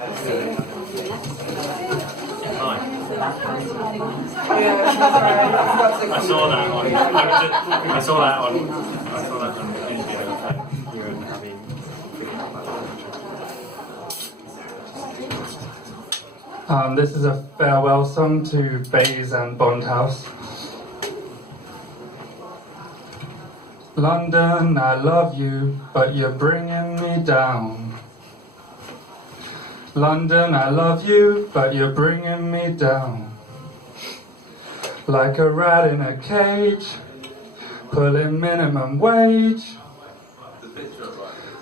I saw that on video that you and Abby thinking about that. This is a farewell song to Bays and Bond House. London, I love you, but you're bringing me down. London, I love you, but you're bringing me down. Like a rat in a cage, pulling minimum wage.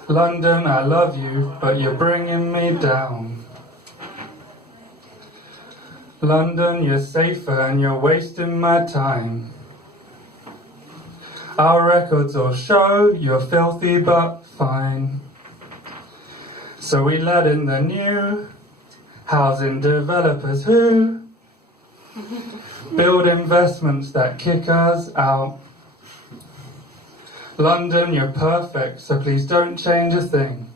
London, I love you, but you're bringing me down. London, you're safer and you're wasting my time. Our records all show you're filthy but fine. So we let in the new housing developers who build investments that kick us out. London, you're perfect, so please don't change a thing.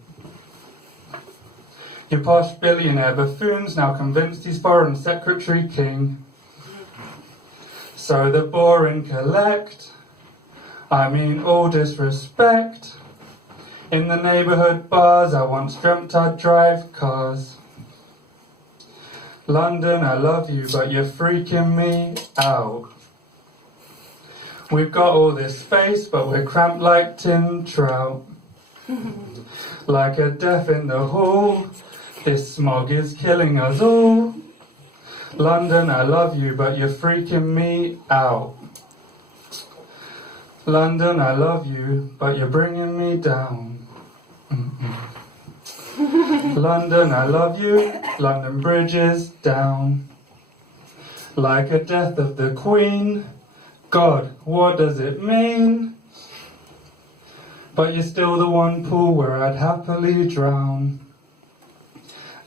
Your posh billionaire buffoon's now convinced he's foreign secretary king. So the boring collect, I mean all disrespect. In the neighbourhood bars I once dreamt I'd drive cars. London, I love you, but you're freaking me out. We've got all this space, but we're cramped like tin trout. Like a death in the hall, this smog is killing us all. London, I love you, but you're freaking me out. London, I love you, but you're bringing me down. London, I love you, London Bridge is down. Like a death of the Queen, God, what does it mean? But you're still the one pool where I'd happily drown.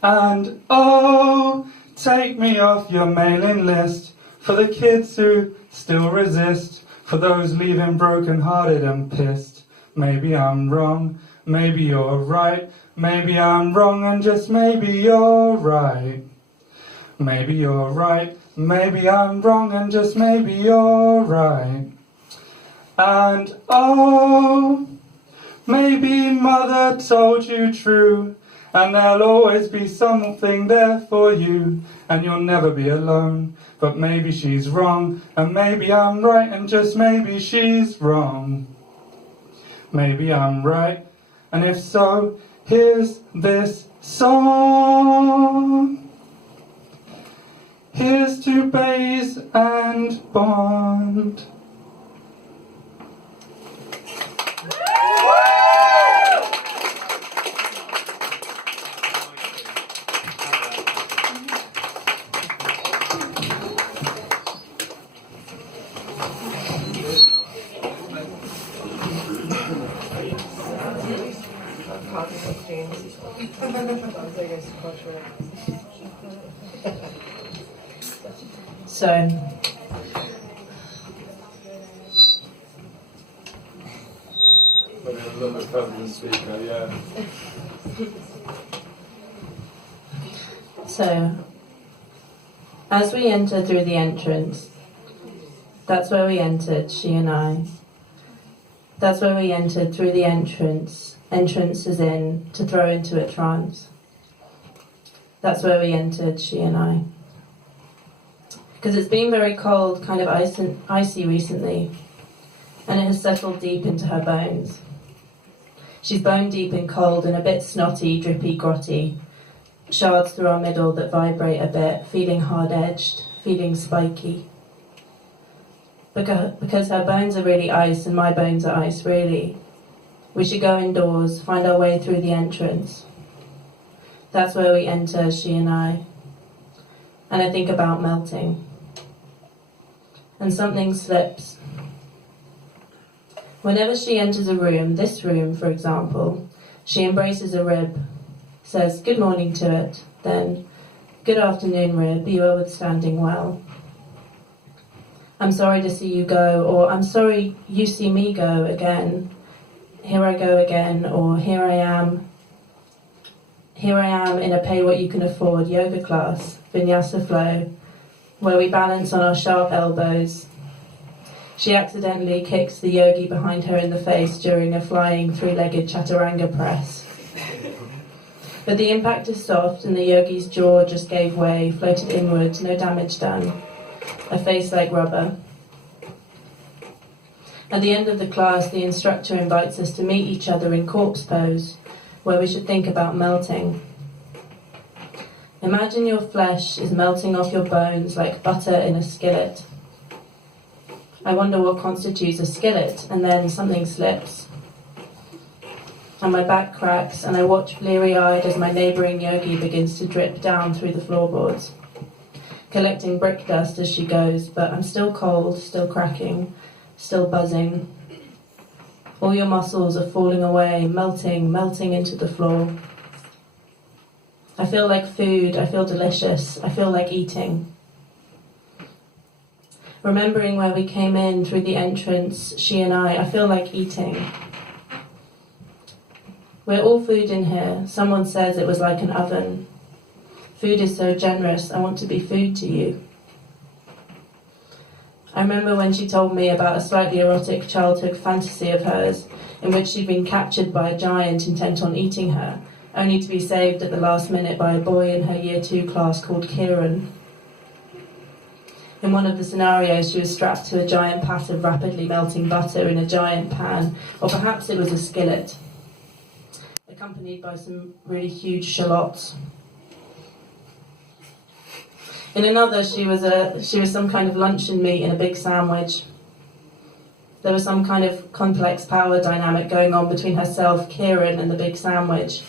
And oh, take me off your mailing list for the kids who still resist, for those leaving broken-hearted and pissed. Maybe I'm wrong, maybe you're right, maybe I'm wrong and just maybe you're right. Maybe you're right, maybe I'm wrong and just maybe you're right. And oh, maybe mother told you true, and there'll always be something there for you, and you'll never be alone. But maybe she's wrong, and maybe I'm right, and just maybe she's wrong. Maybe I'm right, and if so, here's this song. Here's to Bays and Bond. So, maybe a little bit further than speaker, yeah. So, as we enter through the entrance, that's where we entered, she and I. That's where we entered through the entrance. Entrance is in, to throw into a trance. That's where we entered, she and I. Because it's been very cold, kind of icy recently, and it has settled deep into her bones. She's bone deep in cold and a bit snotty, drippy, grotty. Shards through our middle that vibrate a bit, feeling hard-edged, feeling spiky. Because her bones are really ice and my bones are ice, really. We should go indoors, find our way through the entrance. That's where we enter, she and I. And I think about melting. And something slips. Whenever she enters a room, this room, for example, she embraces a rib, says good morning to it, then good afternoon, rib, you are withstanding well. I'm sorry to see you go, or I'm sorry you see me go again. Here I go again, or here I am Here I am in a pay-what-you-can-afford yoga class, vinyasa flow, where we balance on our sharp elbows. She accidentally kicks the yogi behind her in the face during a flying three-legged chaturanga press. But the impact is soft and the yogi's jaw just gave way, floated inwards, no damage done. A face like rubber. At the end of the class, the instructor invites us to meet each other in corpse pose, where we should think about melting. Imagine your flesh is melting off your bones like butter in a skillet. I wonder what constitutes a skillet, and then something slips. And my back cracks, and I watch bleary-eyed as my neighbouring yogi begins to drip down through the floorboards, collecting brick dust as she goes, but I'm still cold, still cracking, still buzzing. All your muscles are falling away, melting into the floor. I feel like food, I feel delicious, I feel like eating. Remembering where we came in through the entrance, she and I feel like eating. We're all food in here. Someone says it was like an oven. Food is so generous, I want to be food to you. I remember when she told me about a slightly erotic childhood fantasy of hers, in which she'd been captured by a giant intent on eating her, only to be saved at the last minute by a boy in her Year 2 class called Kieran. In one of the scenarios, she was strapped to a giant pat of rapidly melting butter in a giant pan, or perhaps it was a skillet, accompanied by some really huge shallots. In another, she was some kind of luncheon meat in a big sandwich. There was some kind of complex power dynamic going on between herself, Kieran, and the big sandwich.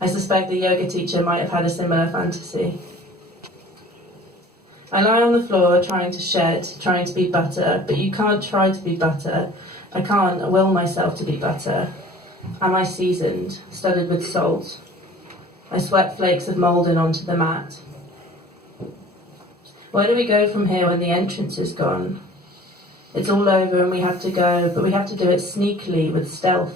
I suspect the yoga teacher might have had a similar fantasy. I lie on the floor trying to shed, trying to be butter, but you can't try to be butter. I can't will myself to be butter. Am I seasoned, studded with salt? I sweat flakes of moulding onto the mat. Where do we go from here when the entrance is gone? It's all over and we have to go, but we have to do it sneakily, with stealth.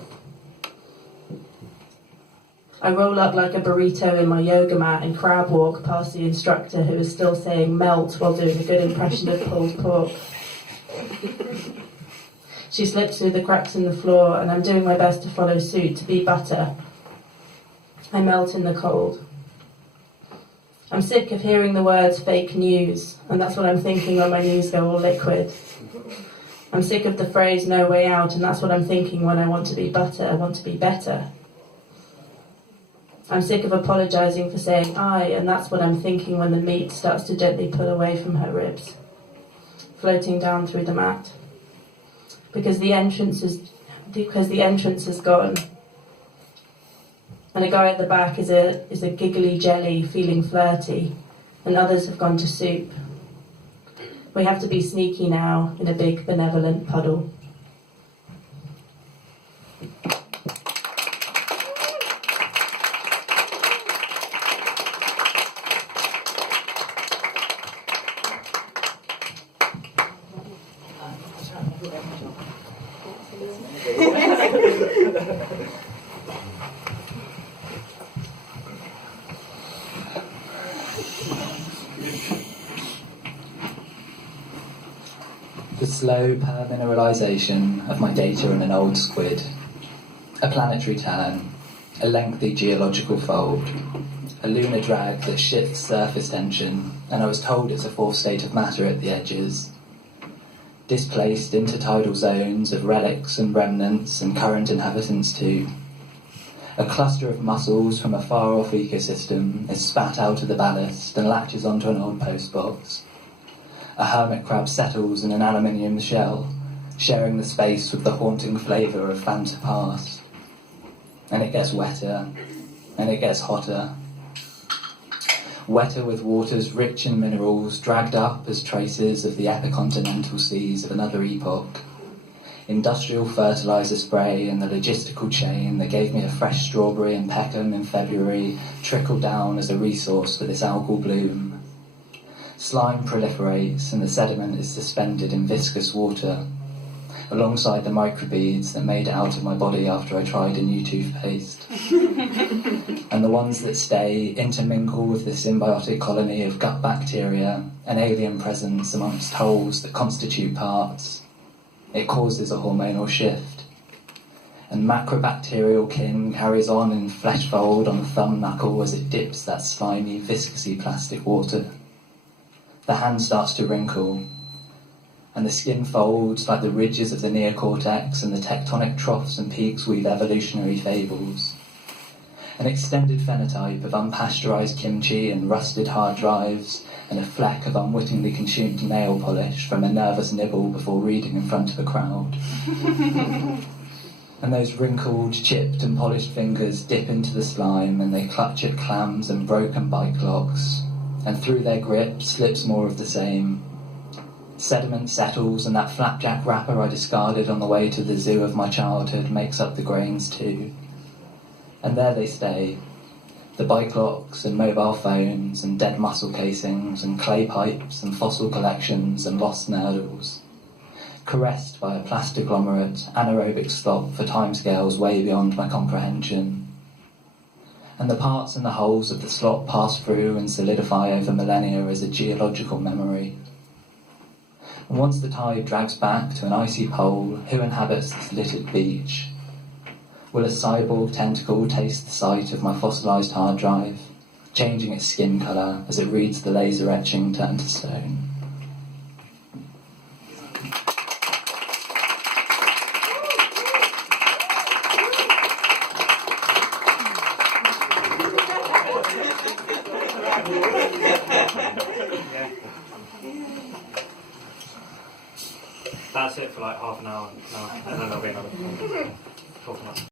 I roll up like a burrito in my yoga mat and crab walk past the instructor who is still saying melt while doing a good impression of pulled pork. She slips through the cracks in the floor and I'm doing my best to follow suit, to be butter. I melt in the cold. I'm sick of hearing the words fake news, and that's what I'm thinking when my knees go all liquid. I'm sick of the phrase no way out, and that's what I'm thinking when I want to be butter, I want to be better. I'm sick of apologising for saying I, and that's what I'm thinking when the meat starts to gently pull away from her ribs, floating down through the mat. Because the entrance is gone. And a guy at the back is a giggly jelly feeling flirty, and others have gone to soup. We have to be sneaky now in a big benevolent puddle. The slow permineralisation of my data in an old squid, a planetary turn, a lengthy geological fold, a lunar drag that shifts surface tension, and I was told it's a fourth state of matter at the edges. Displaced intertidal zones of relics and remnants and current inhabitants too. A cluster of mussels from a far-off ecosystem is spat out of the ballast and latches onto an old postbox. A hermit crab settles in an aluminium shell, sharing the space with the haunting flavour of Fanta Pass. And it gets wetter, and it gets hotter. Wetter with waters rich in minerals, dragged up as traces of the epicontinental seas of another epoch. Industrial fertiliser spray and the logistical chain that gave me a fresh strawberry in Peckham in February trickled down as a resource for this algal bloom. Slime proliferates and the sediment is suspended in viscous water. alongside the microbeads that made it out of my body after I tried a new toothpaste. And the ones that stay intermingle with the symbiotic colony of gut bacteria, an alien presence amongst holes that constitute parts. It causes a hormonal shift. And macrobacterial kin carries on in flesh fold on the thumb knuckle as it dips that slimy, viscousy plastic water. The hand starts to wrinkle, and the skin folds like the ridges of the neocortex and the tectonic troughs and peaks weave evolutionary fables. An extended phenotype of unpasteurized kimchi and rusted hard drives, and a fleck of unwittingly consumed nail polish from a nervous nibble before reading in front of a crowd. And those wrinkled, chipped and polished fingers dip into the slime and they clutch at clams and broken bike locks, and through their grip slips more of the same. Sediment settles and that flapjack wrapper I discarded on the way to the zoo of my childhood makes up the grains too. And there they stay, the bike locks and mobile phones and dead muscle casings and clay pipes and fossil collections and lost nurdles, caressed by a plasticlomerate anaerobic slop for timescales way beyond my comprehension. And the parts and the holes of the slop pass through and solidify over millennia as a geological memory. And once the tide drags back to an icy pole, who inhabits this littered beach? Will a cyborg tentacle taste the sight of my fossilised hard drive, changing its skin colour as it reads the laser etching turned to stone? That's it for like half an hour, and then there'll be another talk about